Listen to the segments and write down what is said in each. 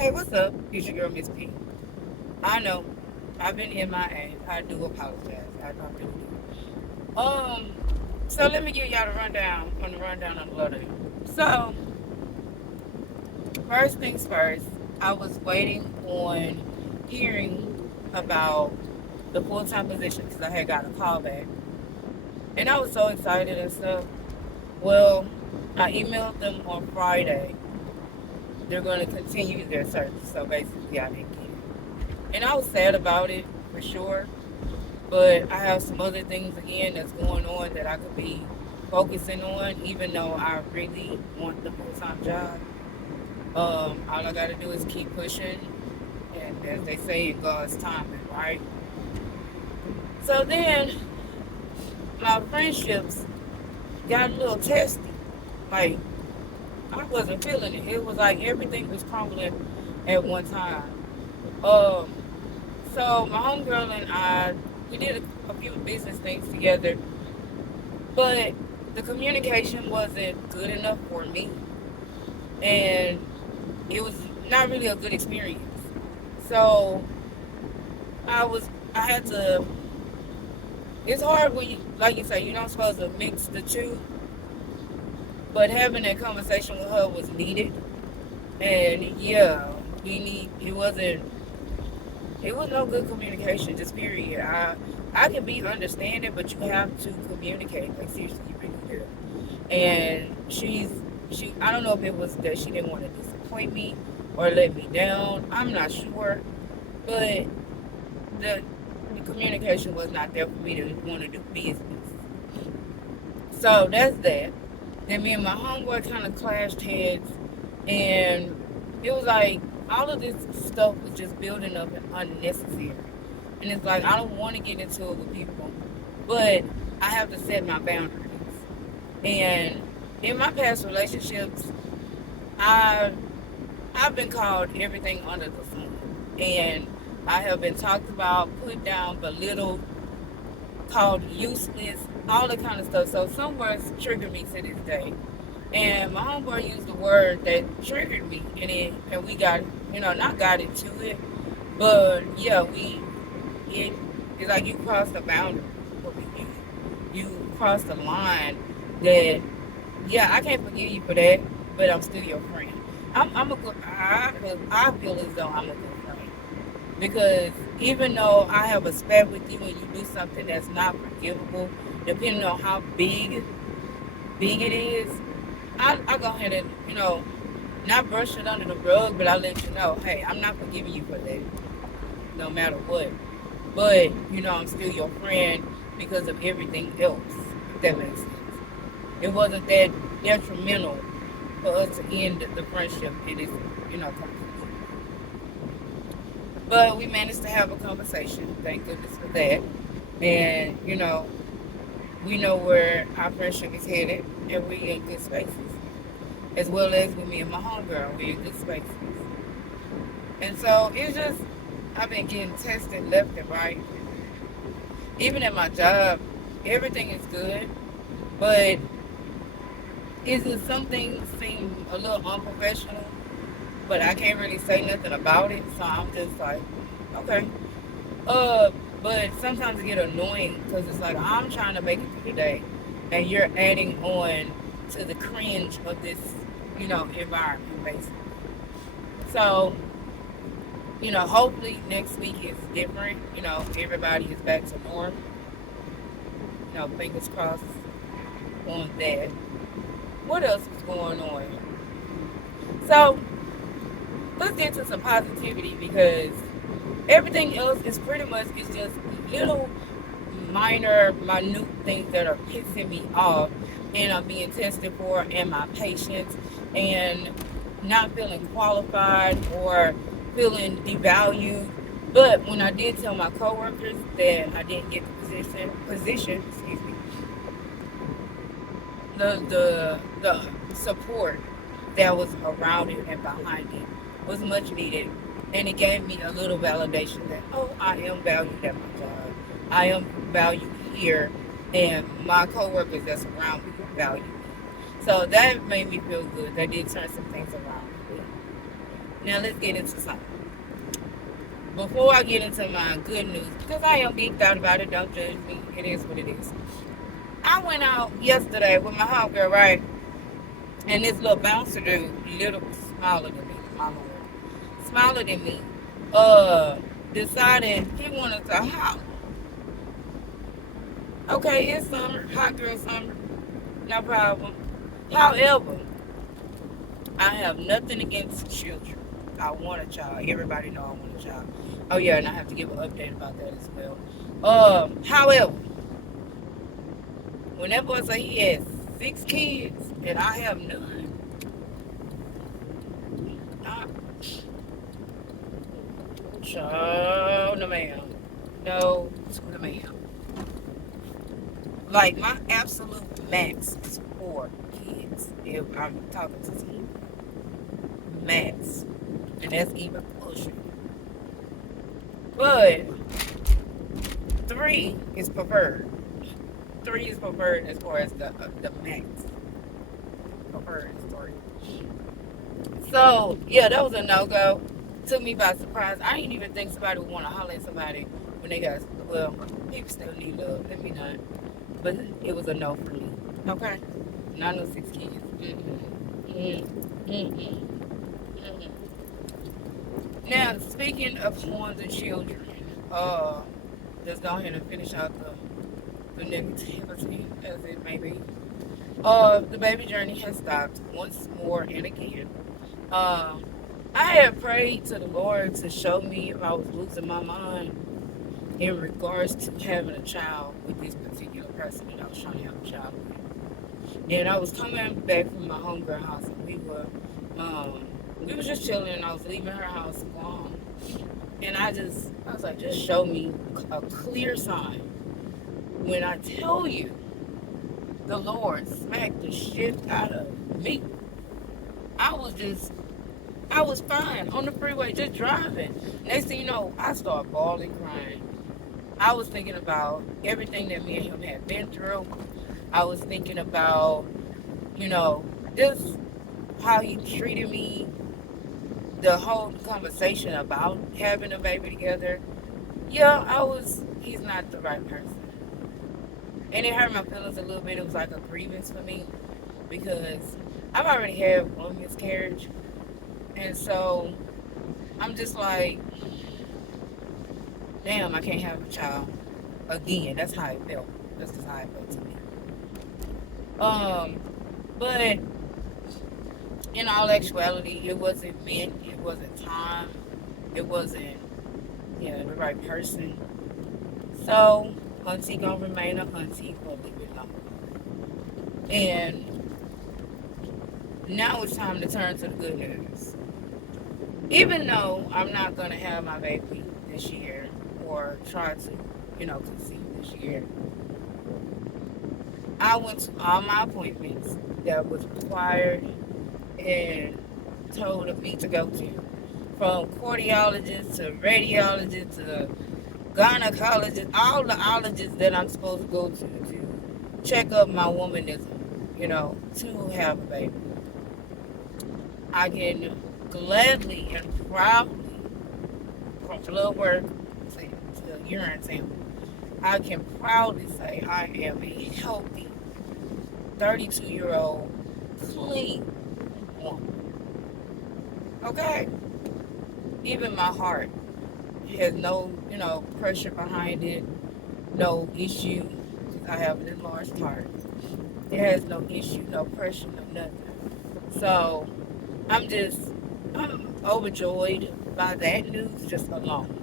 Hey, what's up? It's your girl, Miss P. I know I've been MIA. I do apologize. I really do. So let me give y'all the rundown on the rundown of the letter. So first things first, I was waiting on hearing about the full time position because I had got a call back, and I was so excited and stuff. Well, I emailed them on Friday. They're going to continue their search. So basically, I didn't get it. And I was sad about it for sure. But I have some other things again that's going on that I could be focusing on, even though I really want the full time job. All I got to do is keep pushing, and as they say, in God's timing, right? So then my friendships got a little testy. Like, I wasn't feeling it. It was like everything was crumbling at one time. Um, so my homegirl and I, we did a few business things together, but the communication wasn't good enough for me, and it was not really a good experience. So I had to. It's hard when you, like you say, you're not supposed to mix the two, but having that conversation with her was needed, and yeah, it wasn't. It was no good communication, just period. I can be understanding, but you have to communicate. Like seriously, you really do. And she I don't know if it was that she didn't want to disappoint me or let me down. I'm not sure. But the the communication was not there for me to want to do business. So that's that. Then me and my homeboy kind of clashed heads, and it was like all of this stuff was just building up and unnecessary. And it's like I don't want to get into it with people, but I have to set my boundaries. And in my past relationships, I I've been called everything under the sun, and I have been talked about, put down, belittled, called useless, all that kind of stuff. So some words trigger me to this day. And my homeboy used the word that triggered me, and we got not got into it, but yeah, it it's like you crossed the boundary. You crossed the line that yeah, I can't forgive you for that, but I'm still your friend. I'm a good. I feel as though I'm a good friend because even though I have a spat with you and you do something that's not forgivable, depending on how big it is, I go ahead and not brush it under the rug, but I let you know, hey, I'm not forgiving you for that, no matter what. But I'm still your friend because of everything else. If that makes sense. It wasn't that detrimental for us to end the friendship. It is, completely. But we managed to have a conversation. Thank goodness for that. And we know where our friendship is headed, and we're in good spaces. As well as with me and my homegirl, we're in good spaces. And so it's just I've been getting tested left and right. Even at my job, everything is good, but is it something seem a little unprofessional? But I can't really say nothing about it, so I'm just like, okay. Uh, but sometimes it get annoying because it's like I'm trying to make it through the day, and you're adding on to the cringe of this, environment basically. So, hopefully next week is different. Everybody is back to normal. Fingers crossed on that. What else is going on? So let's get to some positivity because everything else is pretty much it's just little minor, minute things that are pissing me off and I'm being tested for and my patience and not feeling qualified or feeling devalued. But when I did tell my coworkers that I didn't get the excuse me, the support that was around it and behind it was much needed, and it gave me a little validation that I am valued at my job, I am valued here, and my coworkers that's around me value me. So that made me feel good. That did turn some things around for me. Now let's get into something. Before I get into my good news, because I am geeked out about it, don't judge me. It is what it is. I went out yesterday with my homegirl, right? And this little bouncer dude, little smaller than me, my lord, smaller than me, uh, decided he wanted to holler. Okay, it's summer, hot girl summer, no problem. However, I have nothing against children. I want a child. Everybody know I want a child. Oh yeah, and I have to give an update about that as well. However, when that boy say he has 6 kids and I have none, I, child, no ma'am, no, no ma'am. Like my absolute max is 4 kids. If I'm talking to you, max, and that's even bullshit. But 3 is preferred. 3 is preferred as far as the max. Preferred is 3. So yeah, that was a no go. Took me by surprise. I didn't even think somebody would want to holler at somebody when they got, well, people still need love. Let me not. But it was a no for me. Okay? Not no 6 kids. Now, speaking of horns and children, let's go ahead and finish out the negativity as it may be. The baby journey has stopped once more and again. I had prayed to the Lord to show me if I was losing my mind in regards to having a child with this particular person that I was trying to have a child with. And I was coming back from my homegirl house, and we was just chilling, and I was leaving her house to go home. And I was like, just show me a clear sign. When I tell you, the Lord smacked the shit out of me. I was fine on the freeway, just driving. Next thing you know, I started bawling, crying. I was thinking about everything that me and him had been through. I was thinking about, just how he treated me, the whole conversation about having a baby together. Yeah, he's not the right person. And it hurt my feelings a little bit. It was like a grievance for me because I've already had 1 miscarriage. And so I'm just like, damn, I can't have a child again. That's how it felt. That's just how it felt to me. But in all actuality, it wasn't meant. It wasn't time. It wasn't, the right person. So, auntie gonna remain a auntie for a little bit longer. And now it's time to turn to the good news. Even though I'm not gonna have my baby this year, or try to, conceive this year, I went to all my appointments that was required and told of me to go to. From cardiologist to radiologist to gynecologist, all the ologists that I'm supposed to go to check up my womanism, to have a baby. I can gladly and proudly, from blood work to urine sample, I can proudly say I am a healthy 32-year-old clean woman. Okay? Even my heart has no, pressure behind it, no issue. I have an enlarged heart. It has no issue, no pressure, no nothing. So I'm overjoyed by that news just alone,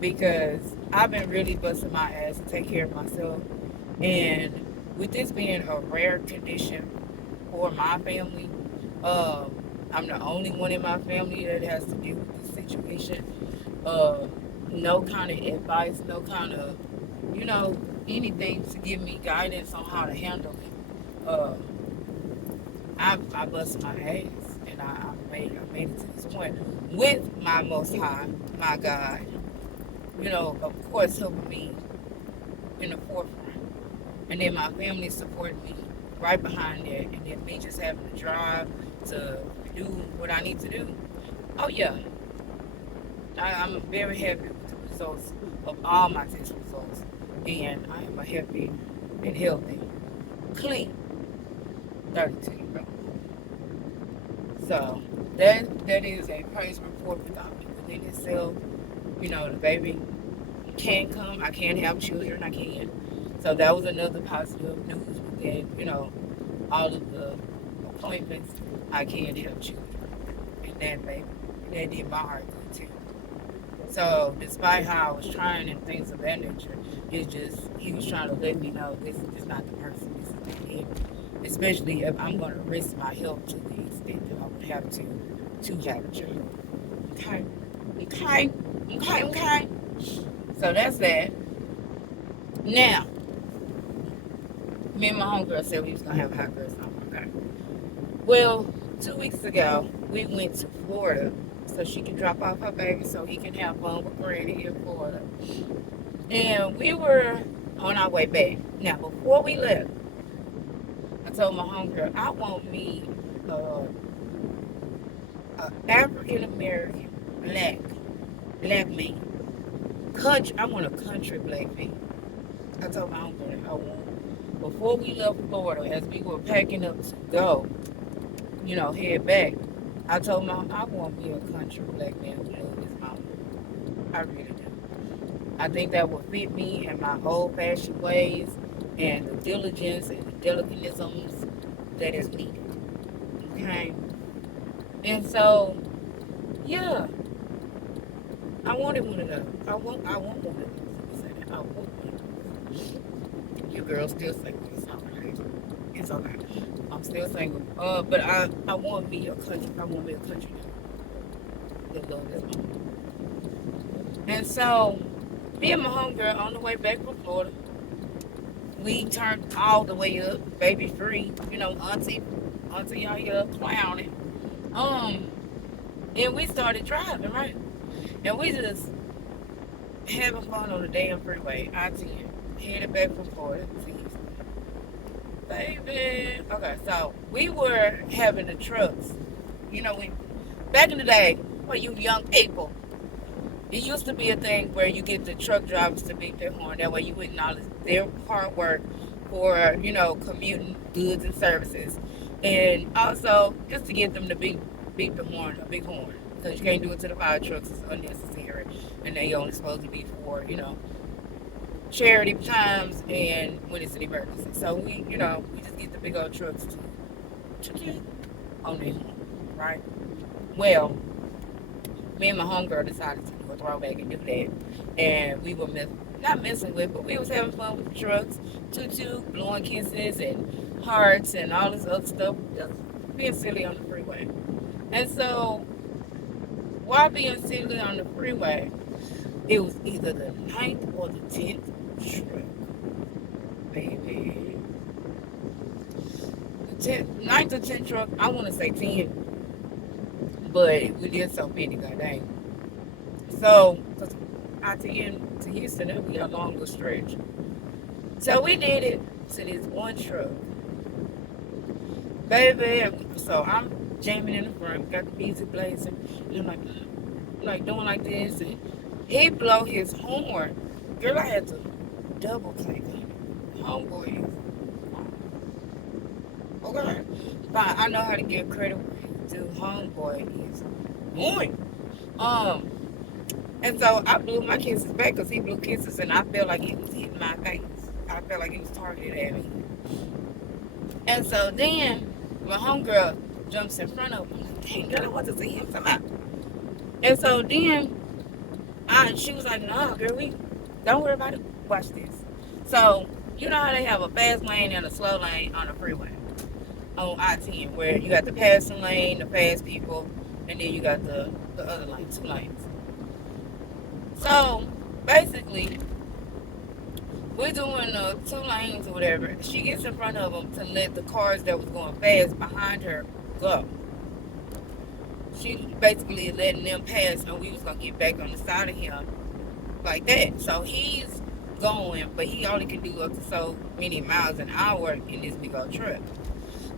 because I've been really busting my ass to take care of myself. And with this being a rare condition for my family, I'm the only one in my family that has to deal with this situation. No kind of advice, no kind of, anything to give me guidance on how to handle it. I bust my ass, and I made it to this point with my Most High, my God. Of course, helping me in the forefront, and then my family supporting me right behind that, and then me just having to drive to do what I need to do. Oh yeah, I'm very happy with the results of all my test results, and I am a happy and healthy, clean 32-year-old. So that is a praise report within itself. You know, the baby can come. I can have children. I can. So that was another positive news within, all of the appointments. I can have children. And that baby, that did my heart good too. So despite how I was trying and things of that nature, it's just he was trying to let me know this is not the person, this is not it. Especially if I'm gonna risk my health to the extent that I would have to have a child. Okay. Okay. Okay, okay. So that's that. Now, me and my homegirl said we was gonna have a hot girl summer, okay? Well, 2 weeks ago, we went to Florida so she can drop off her baby so he can have fun with Granny in Florida. And we were on our way back. Now, before we left, I told my homegirl, I want me a African American black man. I want a country black man. I told my homegirl I want. Before we left Florida, as we were packing up to go, head back, I told Mom I want me a country black man who loves his mama. I really do. I think that will fit me and my old fashioned ways and the diligence and the delicatisms that is needed. Okay? And so, yeah, I wanted one of those. I want one of those. I want one of those. You girls still single. It's okay. It's okay. I'm still single. But I want me a country. I want me a country that love this mama. And so, me and my homegirl on the way back from Florida, we turned all the way up, baby free. Auntie out here clowning. And we started driving, right? And we just having fun on the damn freeway, I-10, headed back from Florida to Houston. Baby. Okay, so we were having the trucks. Back in the day, for you young people, it used to be a thing where you get the truck drivers to beat their horn. That way you acknowledge their hard work for, commuting goods and services. And also, just to get them to beat the horn, a big horn. Because you can't do it to the fire trucks. It's unnecessary. And they only supposed to be for, charity times and when it's an emergency. So we just get the big old trucks to get on their horn, right? Well, me and my homegirl decided to do a throwback and do that. And we were not messing with, but we was having fun with the trucks, blowing kisses and hearts and all this other stuff, just being silly on the freeway. And so, while being silly on the freeway, it was either the 9th or the 10th truck, baby. The 9th or 10th truck, I want to say 10. But we did so many, goddamn. So, because I-10 to Houston, that would be a long little stretch. So we did it to this one truck. Baby, so I'm jamming in the front, got the music blazing, and I'm like doing like this, and he blow his horn. Girl, I had to double click on it. Homeboy is okay. But I know how to give credit to homeboy is on. And so I blew my kisses back because he blew kisses and I felt like he was hitting my face. I felt like he was targeted at me. And so then my homegirl jumps in front of him. I'm like, dang, girl, I want to see him come out. And so then she was like, no, girl, don't worry about it. Watch this. So, you know how they have a fast lane and a slow lane on the freeway on I-10, where you got the passing lane, the fast people, and then you got the other lane, 2 lanes. So, basically, we're doing 2 lanes or whatever. She gets in front of them to let the cars that was going fast behind her go. She basically letting them pass, and we was going to get back on the side of him like that. So, he's going, but he only can do up to so many miles an hour in this big old truck.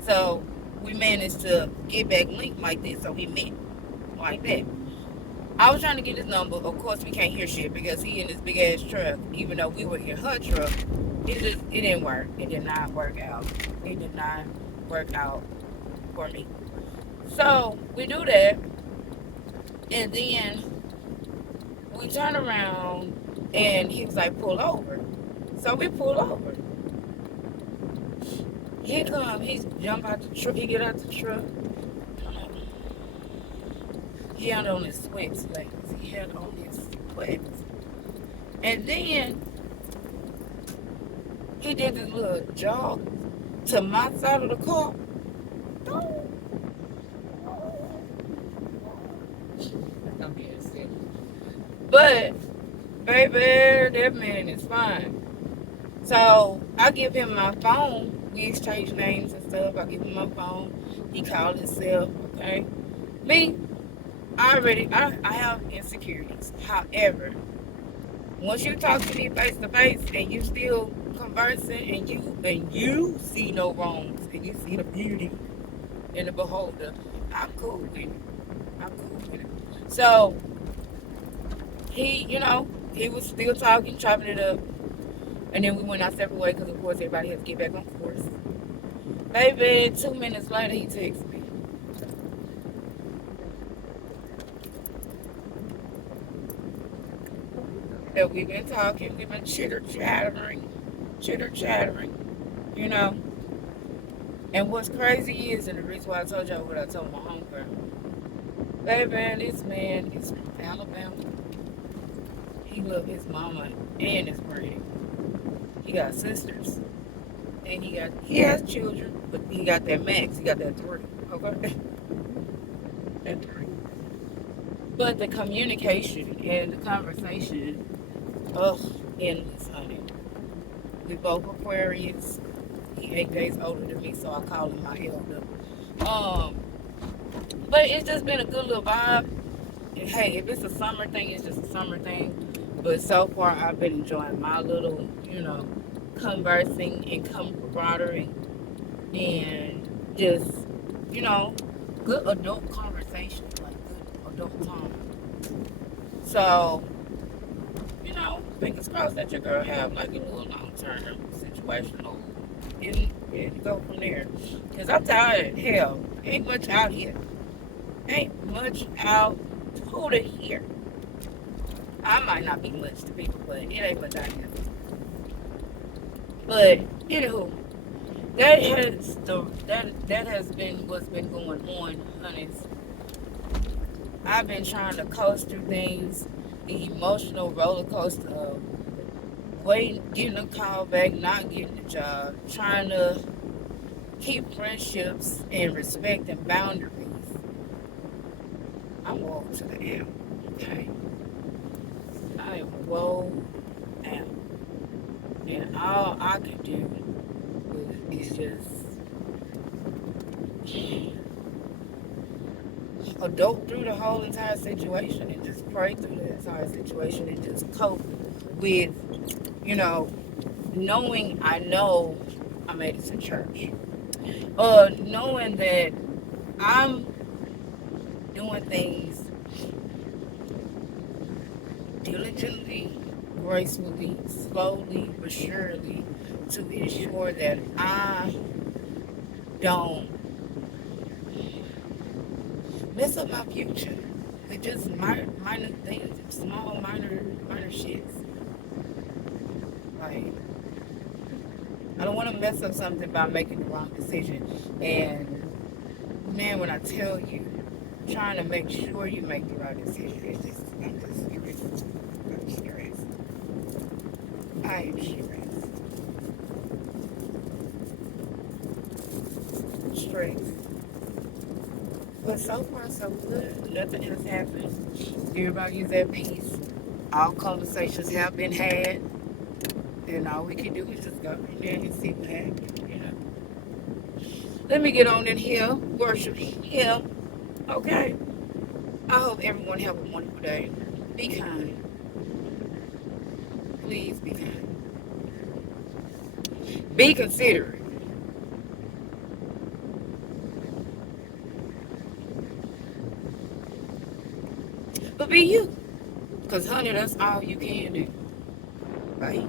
So, we managed to get back linked like this, so we met like that. I was trying to get his number. Of course, we can't hear shit because he in this big ass truck. Even though we were in her truck, it didn't work. It did not work out. It did not work out for me. So we do that, and then we turn around, and he was like, "Pull over." So we pull over. He come. He jump out the truck. He get out the truck. He had on his sweats legs. He had on his sweats. And then he did this little jog to my side of the car. I'm being sick. But, baby, that man is fine. So I give him my phone. We exchange names and stuff. I give him my phone. He called himself, okay? Me, I have insecurities. However, once you talk to me face to face and you still conversing and you see no wrongs and you see the beauty in the beholder, I'm cool with it. I'm cool with it. So he, he was still talking, chopping it up, and then we went our separate ways because of course everybody has to get back on course. Baby, 2 minutes later he texts me. That we've been talking, we've been chitter-chattering, And what's crazy is, and the reason why I told y'all what I told my homegirl, baby, this man is from Alabama. He loves his mama and his granny. He got sisters, and he has children, but he got that max, he got that 3, okay? That 3. But the communication and the conversation, endless, honey. We both Aquarius. He 8 days older than me, so I call him my elder. But it's just been a good little vibe. And hey, if it's a summer thing, it's just a summer thing. But so far, I've been enjoying my little, conversing and camaraderie and just, good adult conversation, like good adult time. So, fingers crossed that your girl have like a little long-term situational and go from there. Because I'm tired. Hell, ain't much out here. Ain't much out to here. I might not be much to people, but it ain't much out here. But anywho, that has been what's been going on, honeys. I've been trying to coast through things, the emotional roller coaster of waiting, getting a call back, not getting a job, trying to keep friendships and respect and boundaries. I'm woke to the end, okay? I am woke out. And all I can do is just adult through the whole entire situation and just pray through the entire situation and just cope with, knowing I know I made it to church. Knowing that I'm doing things diligently, gracefully, slowly, but surely to ensure that I don't mess up my future with just minor things, small minor shits. Like, I don't want to mess up something by making the wrong decision. And man, when I tell you, trying to make sure you make the right decision, it's just, I'm stressed. I am stressed. But so far, so good. Nothing has happened. Everybody is at peace. All conversations have been had. And all we can do is just go in there and see what happens, Let me get on in here, worship Him, okay? I hope everyone have a wonderful day. Be kind. Please be kind. Be considerate. be you. Because, honey, that's all you can do. Bye.